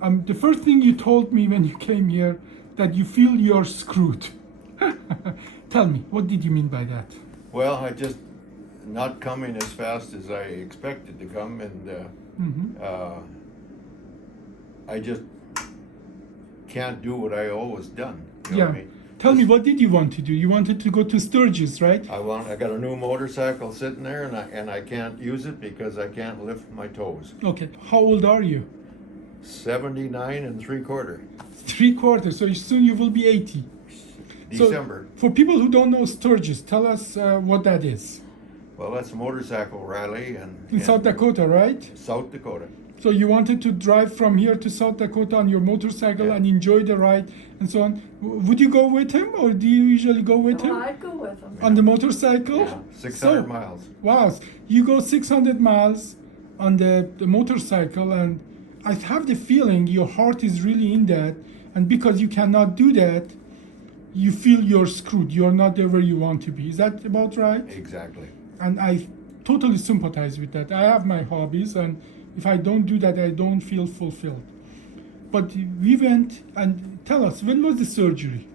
The first thing you told me when you came here that you feel you're screwed. Tell me, what did you mean by that? Well, I just not coming as fast as I expected to come, and I just can't do what I always done. You know what I mean? Tell me, what did you want to do? You wanted to go to Sturgis, right? I got a new motorcycle sitting there, and I can't use it because I can't lift my toes. Okay. How old are you? 79 and 3/4. 3/4. So soon you will be 80. December. So, for people who don't know Sturgis, tell us what that is. Well, that's a motorcycle rally In South Dakota, right? South Dakota. So you wanted to drive from here to South Dakota on your motorcycle Yeah. and enjoy the ride and so on. Would you go with him, or do you usually go with him I'd go with them. on the motorcycle? Yeah, 600 So- miles. Wow, you go 600 miles on the motorcycle, and I have the feeling your heart is really in that, and because you cannot do that, you feel you're screwed. You're not there where you want to be. Is that about right? Exactly. And I totally sympathize with that. I have my hobbies, and if I don't do that, I don't feel fulfilled. But we went, and tell us, when was the surgery?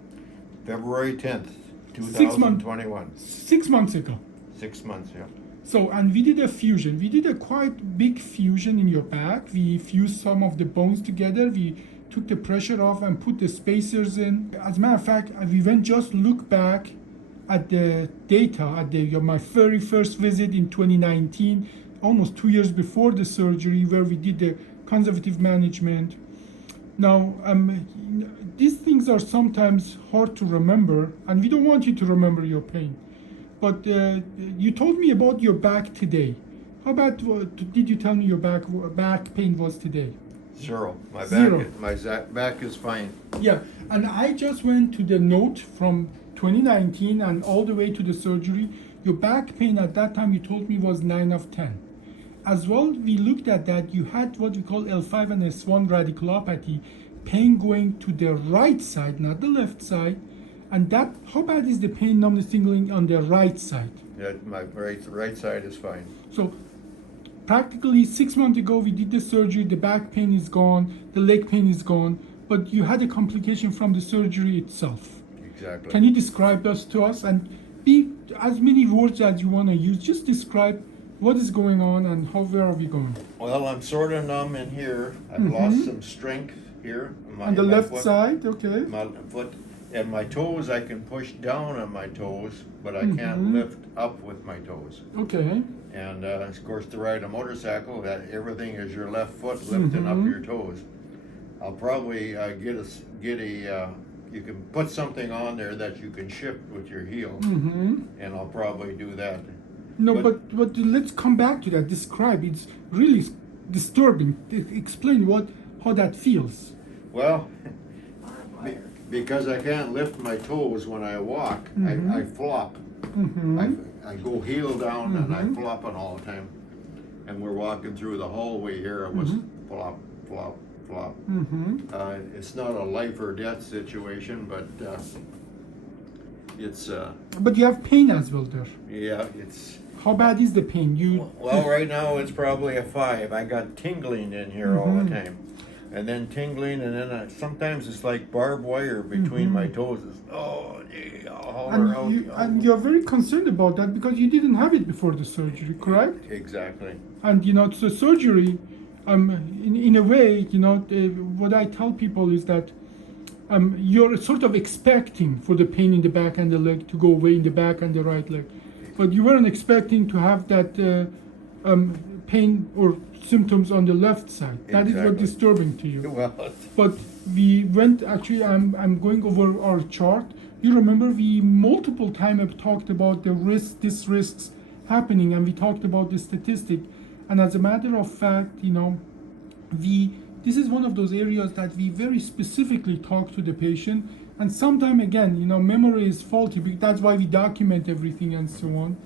February 10th, 6 months. 2021. 6 months ago. 6 months, yeah. So, and we did a fusion. We did a quite big fusion in your back. We fused some of the bones together. We took the pressure off and put the spacers in. As a matter of fact, we went just look back at the data at my very first visit in 2019, almost 2 years before the surgery, where we did the conservative management. Now, these things are sometimes hard to remember, and we don't want you to remember your pain. But you told me about your back today. How about, did you tell me your back pain was today? Zero. My Zero. back is fine. Yeah, and I just went to the note from 2019 and all the way to the surgery. Your back pain at that time, you told me, was 9 of 10. As well, we looked at that. You had what we call L5 and S1 radiculopathy, pain going to the right side, not the left side. And that, how bad is the pain, numbness, tingling on the right side? Yeah, my right side is fine. So practically 6 months ago, we did the surgery. The back pain is gone. The leg pain is gone. But you had a complication from the surgery itself. Exactly. Can you describe this to us, and be as many words as you want to use? Just describe what is going on and where are we going? Well, I'm sort of numb in here. I've lost some strength here. On the my left foot, side, okay. My foot and my toes, I can push down on my toes, but I can't lift up with my toes. Okay. And of course, to ride a motorcycle, that everything is your left foot lifting up your toes. I'll probably get a you can put something on there that you can shift with your heel, and I'll probably do that. No, but let's come back to that. Describe. It's really disturbing. Explain how that feels. Well, because I can't lift my toes when I walk, I flop. I go heel down and I flopping all the time. And we're walking through the hallway here. It was flop, flop, flop. It's not a life or death situation, but it's But you have pain as well there. yeah, it's. How bad is the pain? Well, right now it's probably a 5. I got tingling in here all the time. And then tingling, and then sometimes it's like barbed wire between my toes. It's, oh, gee, I'll holler out. And you're very concerned about that because you didn't have it before the surgery, correct? Exactly. And so surgery, in a way, what I tell people is that you're sort of expecting for the pain in the back and the leg to go away in the back and the right leg, but you weren't expecting to have that pain or symptoms on the left side. That is Exactly. what's disturbing to you. Well, But we went, actually, I'm going over our chart. You remember we multiple times have talked about these risks happening, and we talked about the statistic. And as a matter of fact, this is one of those areas that we very specifically talk to the patient. And sometimes, again, memory is faulty. That's why we document everything and so on.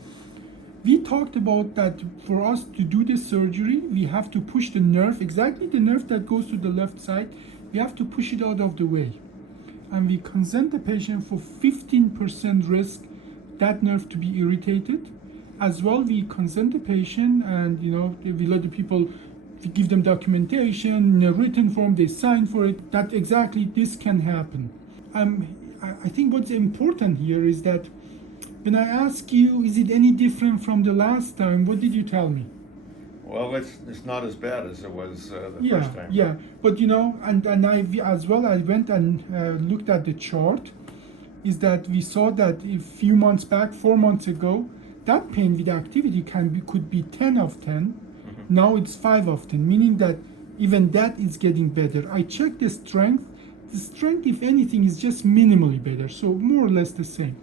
We talked about that for us to do this surgery, we have to push the nerve, exactly the nerve that goes to the left side, we have to push it out of the way. And we consent the patient for 15% risk that nerve to be irritated. As well, we consent the patient and we let the people we give them documentation in a written form, they sign for it, that exactly this can happen. I think what's important here is that when I ask you, is it any different from the last time, what did you tell me? Well, it's not as bad as it was the Yeah, first time. yeah. But you know, and I as well, I went and looked at the chart, is that we saw that a few months back, 4 months ago, that pain with activity could be 10 of 10. Now it's 5 of 10, meaning that even that is getting better. I checked the strength. The strength, if anything, is just minimally better, so more or less the same.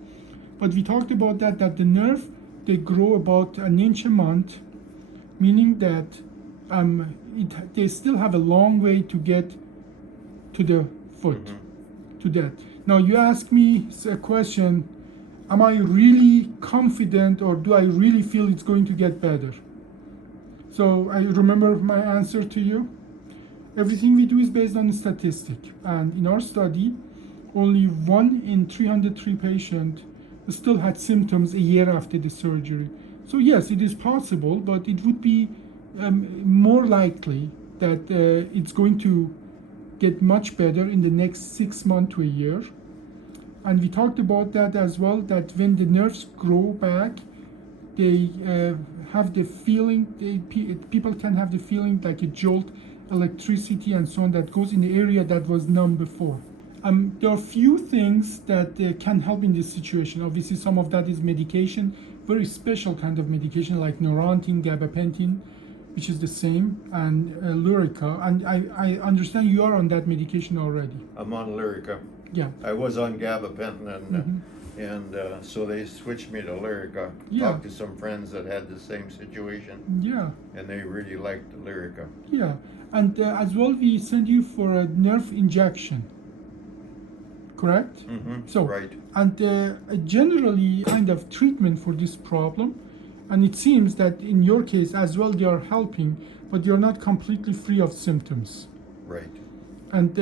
But we talked about that the nerve, they grow about an inch a month, meaning that they still have a long way to get to the foot, to that. Now you ask me a question, am I really confident or do I really feel it's going to get better? So I remember my answer to you. Everything we do is based on statistic, and in our study, only 1 in 303 patients still had symptoms a year after the surgery. So yes, it is possible, but it would be more likely that it's going to get much better in the next 6 months to a year. And we talked about that as well, that when the nerves grow back, they have the feeling, people can have the feeling like a jolt, electricity and so on that goes in the area that was numb before. There are few things that can help in this situation. Obviously, some of that is medication, very special kind of medication like Neurontin, gabapentin, which is the same, and Lyrica. And I understand you are on that medication already. I'm on Lyrica. Yeah. I was on gabapentin, and so they switched me to Lyrica. Yeah. Talked to some friends that had the same situation, Yeah. and they really liked Lyrica. Yeah. And as well, we send you for a nerve injection. Correct? So, right. and generally kind of treatment for this problem, and it seems that in your case as well they are helping, but you're not completely free of symptoms. Right. And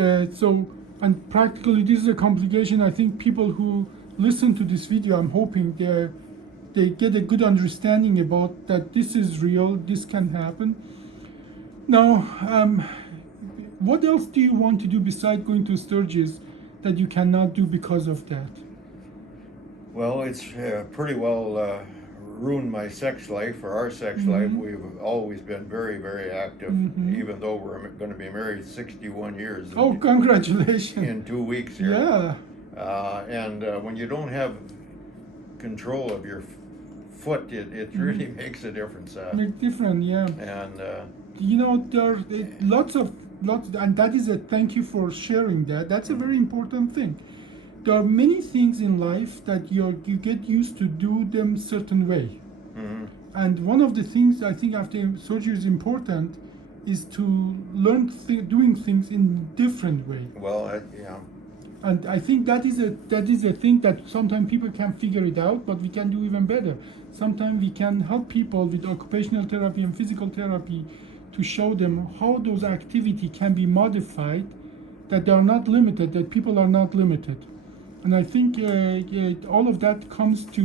and practically this is a complication. I think people who listen to this video, I'm hoping they get a good understanding about that this is real, this can happen. Now, what else do you want to do besides going to Sturgis that you cannot do because of that? Well, it's pretty well ruined my sex life, or our sex life. We've always been very, very active, even though we're going to be married 61 years. Oh, congratulations. In 2 weeks here. Yeah. And when you don't have control of your foot, it really makes a difference. Make different, yeah. And you know, there are lots, and that is a thank you for sharing that. That's a very important thing. There are many things in life that you get used to do them certain way. And one of the things I think after surgery is important is to learn doing things in different way. well, yeah. And I think that is a thing that sometimes people can figure it out, but we can do even better. Sometimes we can help people with occupational therapy and physical therapy to show them how those activity can be modified, that they are not limited, that people are not limited. And I think all of that comes to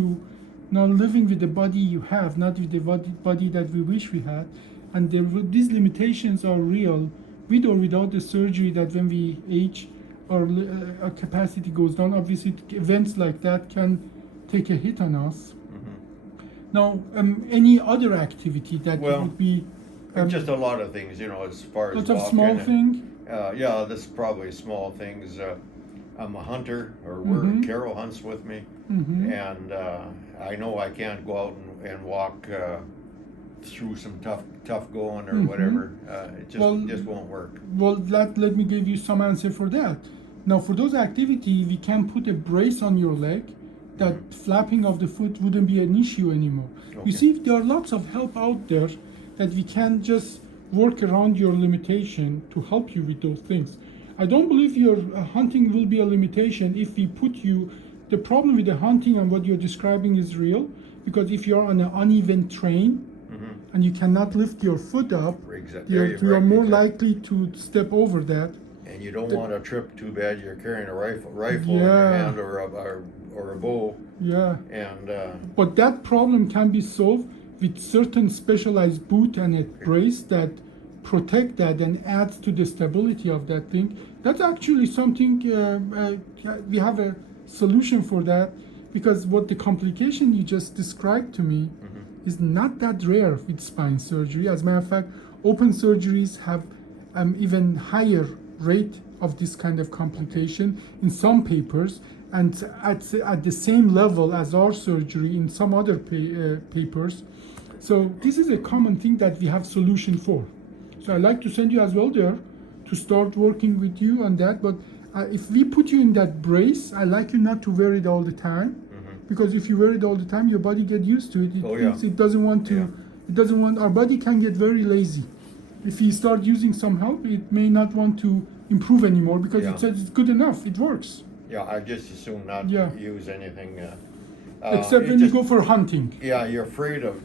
now living with the body you have, not with the body that we wish we had. And these limitations are real, with or without the surgery, that when we age, our capacity goes down. Obviously, events like that can take a hit on us. Now, any other activity that would be... just a lot of things, as far as lots of walking. small things? Yeah, this is probably small things. I'm a hunter, or Carol hunts with me, and I know I can't go out and walk through some tough going or whatever. It just won't work. Well, let me give you some answer for that. Now, for those activities, we can put a brace on your leg, that flapping of the foot wouldn't be an issue anymore. Okay. You see, there are lots of help out there that we can just work around your limitation to help you with those things. I don't believe your hunting will be a limitation if we put you... The problem with the hunting and what you're describing is real, because if you're on an uneven terrain and you cannot lift your foot up, you are more likely to step over that. And you don't want to trip too bad. You're carrying a rifle in your hand, or a bow. Yeah. And but that problem can be solved with certain specialized boot and a brace that protect that and add to the stability of that thing, that's actually something we have a solution for that, because what the complication you just described to me is not that rare with spine surgery. As a matter of fact, open surgeries have even higher rate of this kind of complication in some papers, and at the same level as our surgery in some other papers. So this is a common thing that we have solution for. So I'd like to send you as well there to start working with you on that. But if we put you in that brace, I like you not to wear it all the time, because if you wear it all the time, your body get used to it. It doesn't want to. Yeah. It doesn't want. Our body can get very lazy. If you start using some help, it may not want to improve anymore because Yeah. it says it's good enough. It works. Yeah, I just assume not Yeah. to use anything. Except it when just- you go for hunting. Yeah, you're afraid of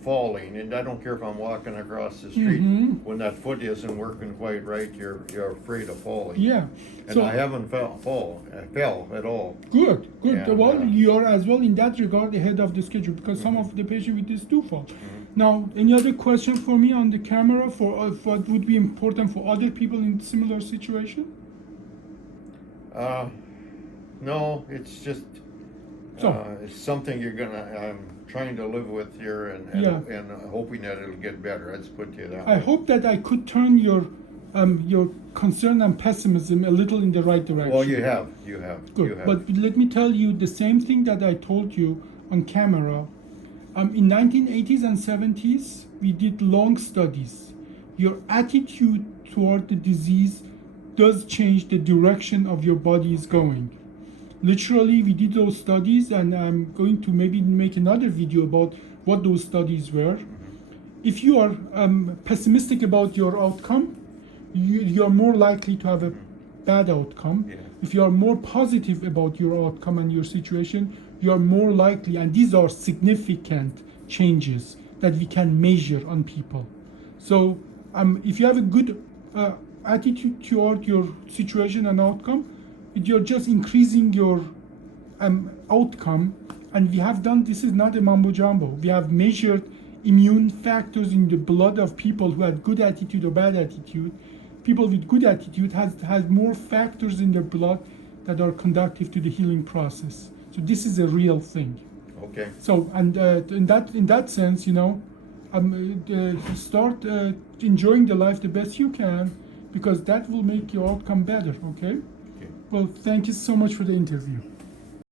falling, and I don't care if I'm walking across the street. Mhm. When that foot isn't working quite right, you're afraid of falling. Yeah. And So I haven't fell at all. good. Yeah, Well, yeah. you are as well in that regard ahead of the schedule, because some of the patients with this do fall. Mm-hmm. Now, any other question for me on the camera for what would be important for other people in similar situation? No, it's just So- it's something I'm trying to live with here, and Yeah. hoping that it'll get better. Let's put it that I way. hope that I could turn your concern and pessimism a little in the right direction. Well, you have. Good. You have. But let me tell you the same thing that I told you on camera. In 1980s and 70s, we did long studies. Your attitude toward the disease does change the direction of your body is going. Literally, we did those studies, and I'm going to maybe make another video about what those studies were. If you are pessimistic about your outcome, you're more likely to have a bad outcome. Yeah. If you are more positive about your outcome and your situation, you are more likely, and these are significant changes that we can measure on people. So if you have a good attitude toward your situation and outcome, you're just increasing your outcome. And we have done, this is not a mumbo jumbo, we have measured immune factors in the blood of people who had good attitude or bad attitude. People with good attitude has more factors in their blood that are conducive to the healing process. So this is a real thing. Okay. So, and in that sense, start enjoying the life the best you can, because that will make your outcome better. Okay. Okay. Well, thank you so much for the interview.